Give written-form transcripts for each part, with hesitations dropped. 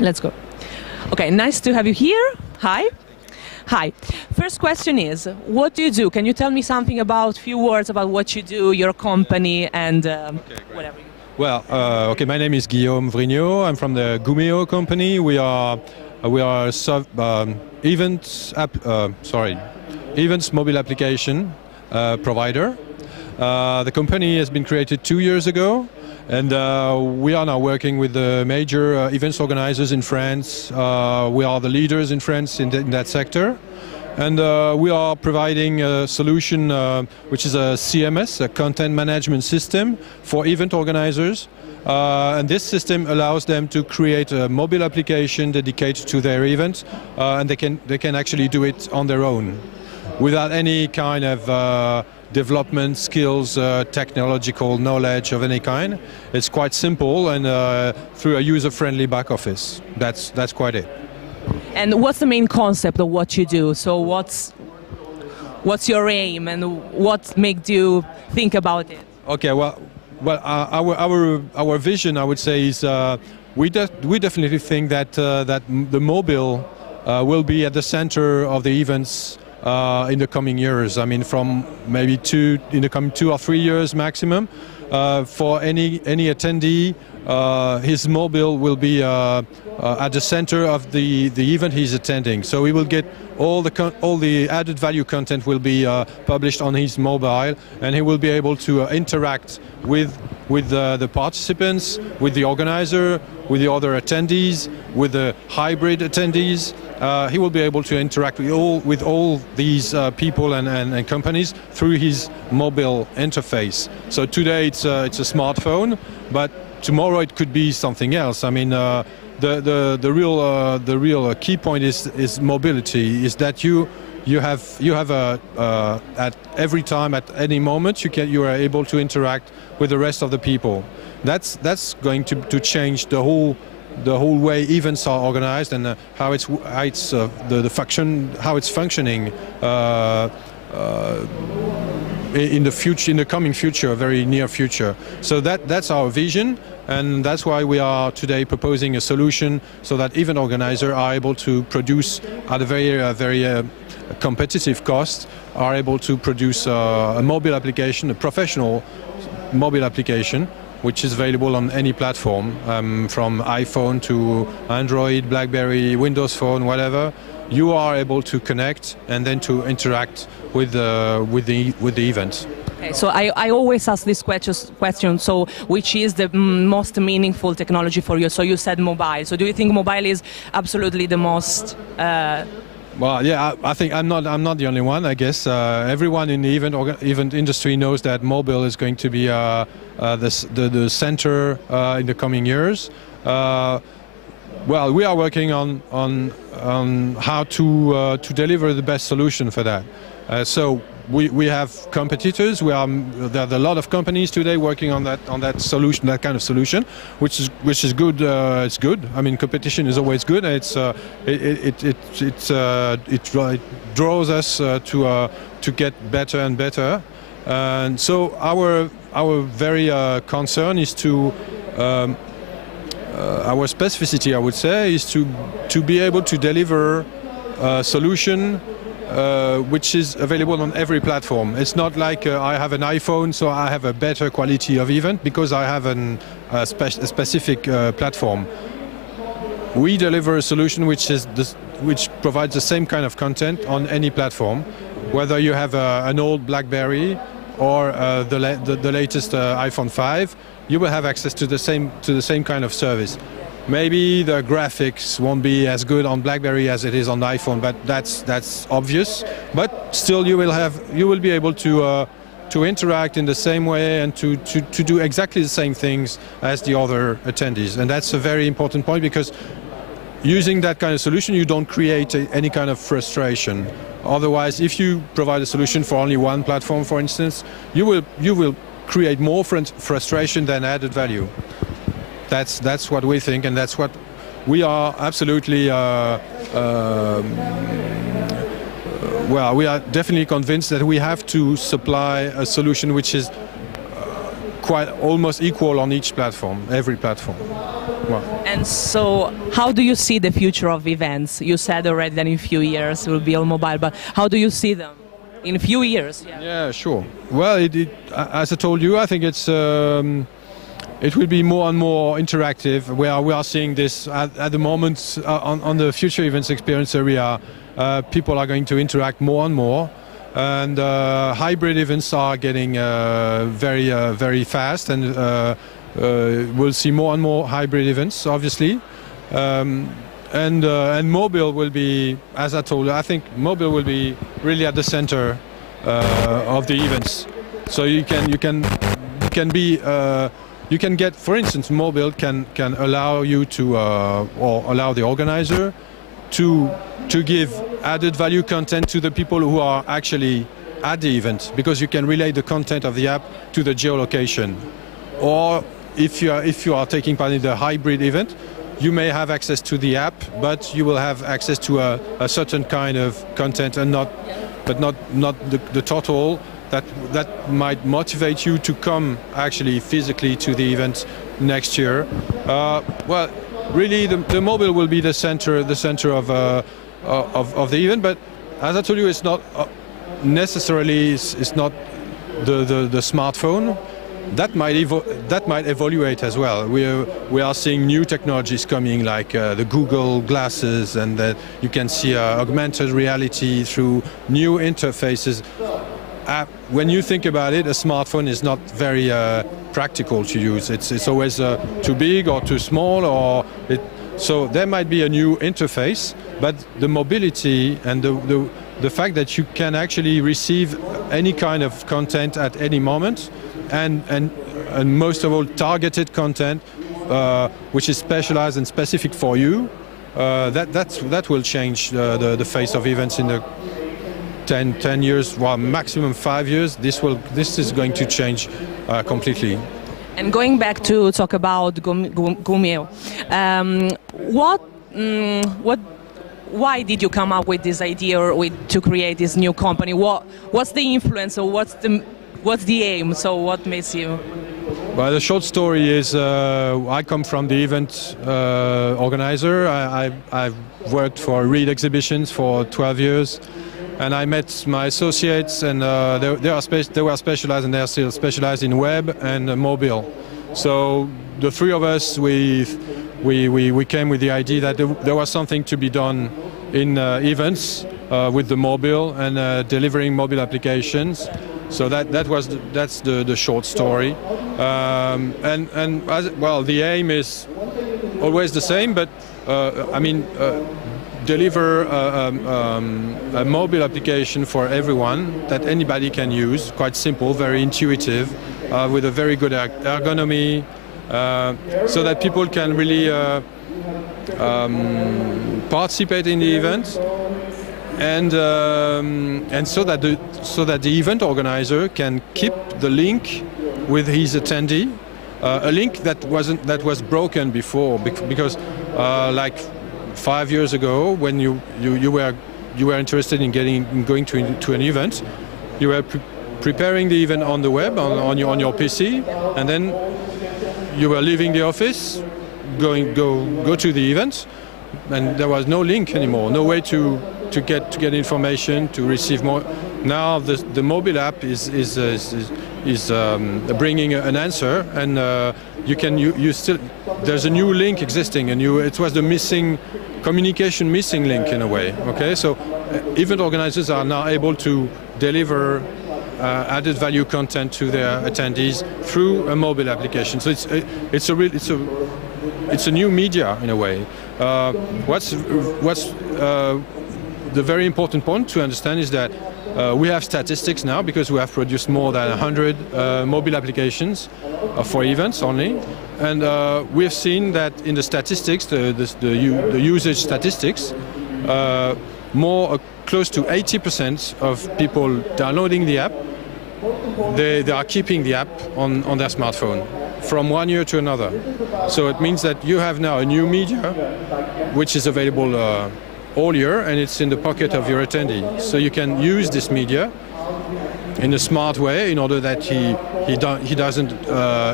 Let's go. Okay, nice to have you here. Hi. Hi. First question is, what do you do? Can you tell me something about, few words about what you do, your company, and whatever you do? Well, okay, my name is Guillaume Vrignot. I'm from the Guliaume company. We are events mobile application provider. The company has been created 2 years ago, and we are now working with the major events organizers in France. We are the leaders in France in that sector. And we are providing a solution which is a CMS, a content management system for event organizers. And this system allows them to create a mobile application dedicated to their event, and they can actually do it on their own, without any kind of development skills, technological knowledge of any kind. It's quite simple, and through a user-friendly back office. That's quite it. And what's the main concept of what you do? So what's your aim, and what made you think about it? Okay, well, our vision, I would say, is we definitely think that that the mobile will be at the center of the events in the coming years. I mean, from maybe in the coming 2 or 3 years maximum. For any attendee, his mobile will be at the center of the event he's attending. So he will get all the added value content will be published on his mobile, and he will be able to interact with the participants, with the organizer, with the other attendees, with the hybrid attendees. He will be able to interact with all these people and companies through his mobile interface. So today it's a smartphone, but tomorrow it could be something else. I mean, the real key point is mobility. Is that you have at every time, at any moment, you are able to interact with the rest of the people. That's going to change the whole way events are organized, and how it's functioning in the coming future, very near future. So that's our vision, and that's why we are today proposing a solution so that event organizers are able to produce at a very competitive cost, are able to produce a mobile application, a professional mobile application, which is available on any platform, from iPhone to Android, BlackBerry, Windows Phone, whatever. You are able to connect and then to interact with the event. Okay, so I always ask this question. So, which is the most meaningful technology for you? So you said mobile. So do you think mobile is absolutely the most? Well, yeah, I think I'm not the only one. I guess everyone in the event industry knows that mobile is going to be the center in the coming years. Well, we are working on how to deliver the best solution for that. So we have competitors. There are a lot of companies today working on that solution, that kind of solution, which is good. It's good. I mean, competition is always good. It draws us to get better and better. And so our very concern is to our specificity, I would say, is to be able to deliver a solution which is available on every platform. It's not like I have an iPhone, so I have a better quality of event because I have a specific platform. We deliver a solution which provides the same kind of content on any platform, whether you have an old BlackBerry or the latest iPhone 5. You will have access to the same kind of service. Maybe the graphics won't be as good on BlackBerry as it is on iPhone, but that's obvious. But still, you will be able to interact in the same way and to do exactly the same things as the other attendees. And that's a very important point, because using that kind of solution, you don't create any kind of frustration. Otherwise, if you provide a solution for only one platform, for instance, you will create more frustration than added value. That's what we think, and that's what we are absolutely. Well, we are definitely convinced that we have to supply a solution which is quite almost equal on each platform, every platform. Well. And so, how do you see the future of events? You said already that in a few years it will be all mobile, but how do you see them in a few years? Yeah, sure. Well, as I told you, I think it will be more and more interactive. We are seeing this at the moment on the future events experience area. People are going to interact more and more, and hybrid events are getting very fast, and we'll see more and more hybrid events, obviously. And mobile will be, as I told you, I think mobile will be really at the center of the events. So you can get, for instance, mobile can allow you to or allow the organizer to give added value content to the people who are actually at the event, because you can relay the content of the app to the geolocation. Or if you are taking part in the hybrid event, you may have access to the app, but you will have access to a certain kind of content, and not the total that might motivate you to come actually physically to the event next year. Well, really, the mobile will be the center of the event. But as I told you, it's not necessarily it's not the smartphone. That might evaluate as well. We are seeing new technologies coming, like the Google glasses, and that you can see augmented reality through new interfaces. When you think about it, a smartphone is not very practical to use. It's always too big or too small, so there might be a new interface. But the mobility and the fact that you can actually receive any kind of content at any moment, and most of all targeted content, which is specialized and specific for you, that will change the face of events in the 10 years, well, maximum 5 years. This is going to change completely. And going back to talk about guliaume, why did you come up with this idea to create this new company? What's the influence, or what's the aim? So what makes you? Well, the short story is I come from the event organizer. I've worked for Reed Exhibitions for 12 years. And I met my associates, and they were specialized, and they are still specialized in web and mobile. So the three of us, we came with the idea that there was something to be done in events with the mobile and delivering mobile applications. So that's the short story. Well, the aim is always the same, but deliver a mobile application for everyone that anybody can use, quite simple, very intuitive, with a very good ergonomy, so that people can really participate in the event, and so that the event organizer can keep the link with his attendee, a link that was broken before, because like 5 years ago, when you were interested in going to an event, you were preparing the event on the web on your PC, and then you were leaving the office, go to the event, and there was no link anymore, no way to get information, to receive more. Now the mobile app is bringing an answer, and you still, there's a new link existing, it was the missing link in a way. Okay, so event organizers are now able to deliver added value content to their attendees through a mobile application. So it's a new media in a way. What's the very important point to understand is that we have statistics now, because we have produced more than 100 mobile applications for events only, and we have seen that in the statistics, the usage statistics, close to 80% of people downloading the app, they are keeping the app on their smartphone from 1 year to another. So it means that you have now a new media which is available all year, and it's in the pocket of your attendee. So you can use this media in a smart way in order that he doesn't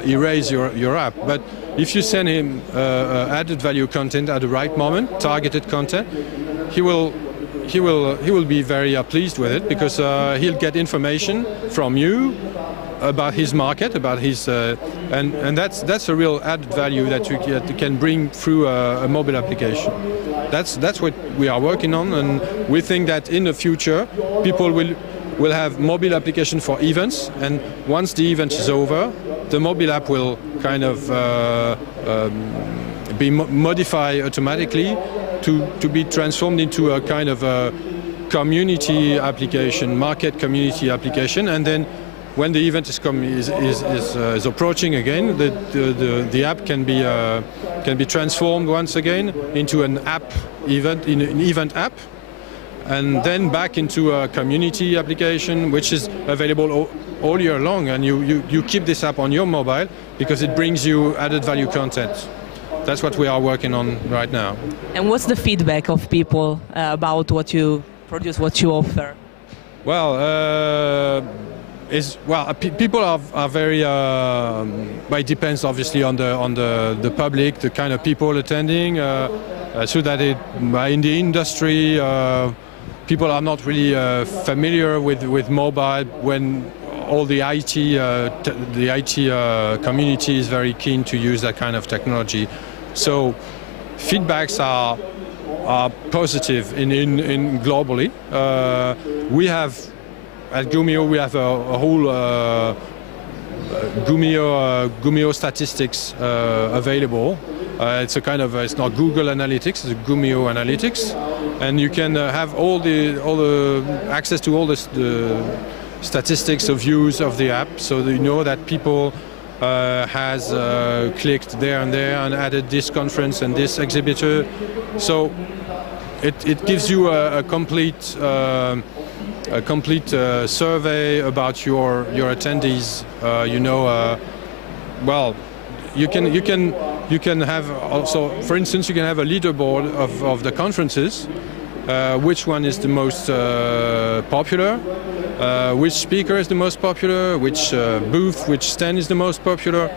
erase your app. But if you send him added value content at the right moment, targeted content, he will be very pleased with it, because he'll get information from you about his market, about his and that's a real added value that you can bring through a mobile application. That's what we are working on, and we think that in the future people will have mobile application for events, and once the event is over, the mobile app will kind of be modified automatically to be transformed into a kind of a community application, market community application, and then when the event is approaching again, the app can be transformed once again into an event app, and then back into a community application, which is available all year long, and you keep this app on your mobile because it brings you added value content. That's what we are working on right now. And what's the feedback of people about what you produce, what you offer? Well, people are very. But it depends obviously on the public, the kind of people attending. So that in the industry, people are not really familiar with mobile. When all the IT community is very keen to use that kind of technology. So feedbacks are positive in globally. We have at Guliaume we have a whole Guliaume statistics available. It's a kind of it's not Google Analytics, it's Guliaume Analytics, and you can have all the access to all the statistics of use of the app, so that you know that people has clicked there and there and added this conference and this exhibitor. So it gives you a complete survey about your attendees. Well, you can have also, for instance, you can have a leaderboard of the conferences. Which one is the most popular? Which speaker is the most popular? Which booth, which stand is the most popular?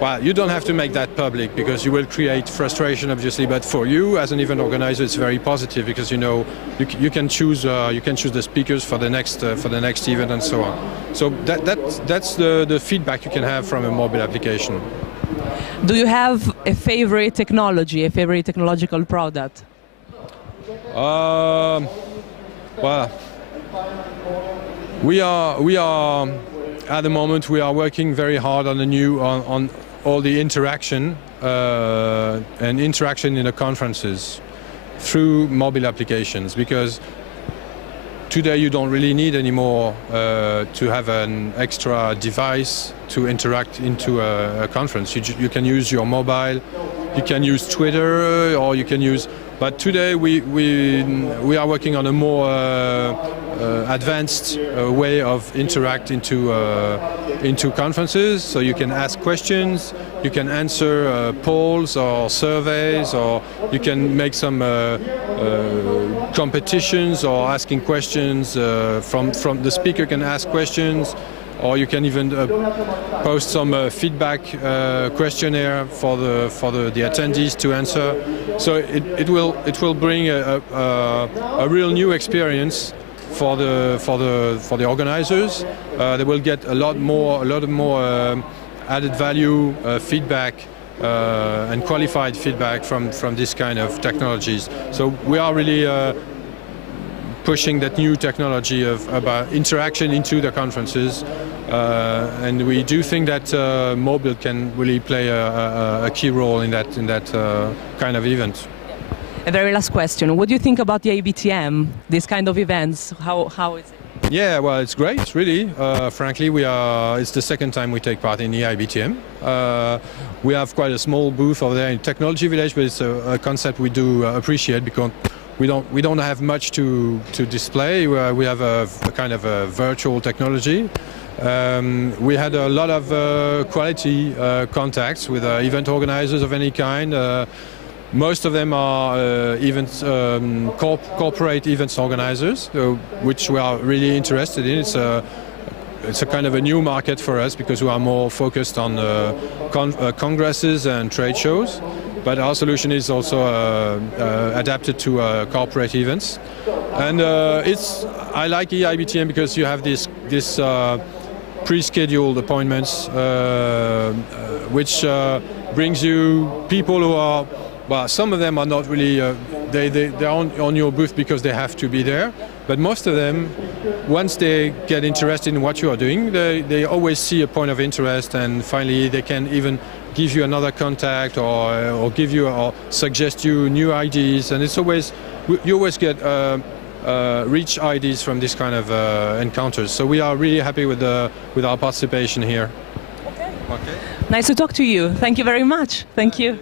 Well, you don't have to make that public because you will create frustration, obviously. But for you, as an event organizer, it's very positive because you can choose the speakers for the next event and so on. So that's the feedback you can have from a mobile application. Do you have a favorite technology, a favorite technological product? Well, we are at the moment we are working very hard on all the interaction and interaction in the conferences through mobile applications, because today you don't really need anymore to have an extra device to interact into a conference. You can use your mobile, you can use Twitter, or you can use. But today we are working on a more advanced way of interact into conferences. So you can ask questions, you can answer polls or surveys, or you can make some competitions or asking questions from the speaker can ask questions. Or you can even post some feedback questionnaire for the attendees to answer. So it will bring a real new experience for the organizers. They will get a lot more added value feedback and qualified feedback from this kind of technologies. So we are really pushing that new technology about interaction into the conferences, and we do think that mobile can really play a key role in that kind of event. A very last question: what do you think about the ABTM? This kind of events, how is it? Yeah, well, it's great, really. Frankly, it's the second time we take part in the IBTM. We have quite a small booth over there in Technology Village, but it's a concept we do appreciate because we don't have much to display. We have a kind of a virtual technology. We had a lot of quality contacts with event organizers of any kind. Most of them are corporate events organizers, which we are really interested in. It's a kind of a new market for us because we are more focused on congresses and trade shows. But our solution is also adapted to corporate events. And I like eIBTM because you have this pre-scheduled appointments, which brings you people who are, well, some of them are not really, they're on your booth because they have to be there. But most of them, once they get interested in what you are doing, they always see a point of interest, and finally they can even give you another contact or give you or suggest you new ideas. And it's always, you always get rich ideas from this kind of encounters. So we are really happy with our participation here. Okay. Nice to talk to you. Thank you very much. Thank you.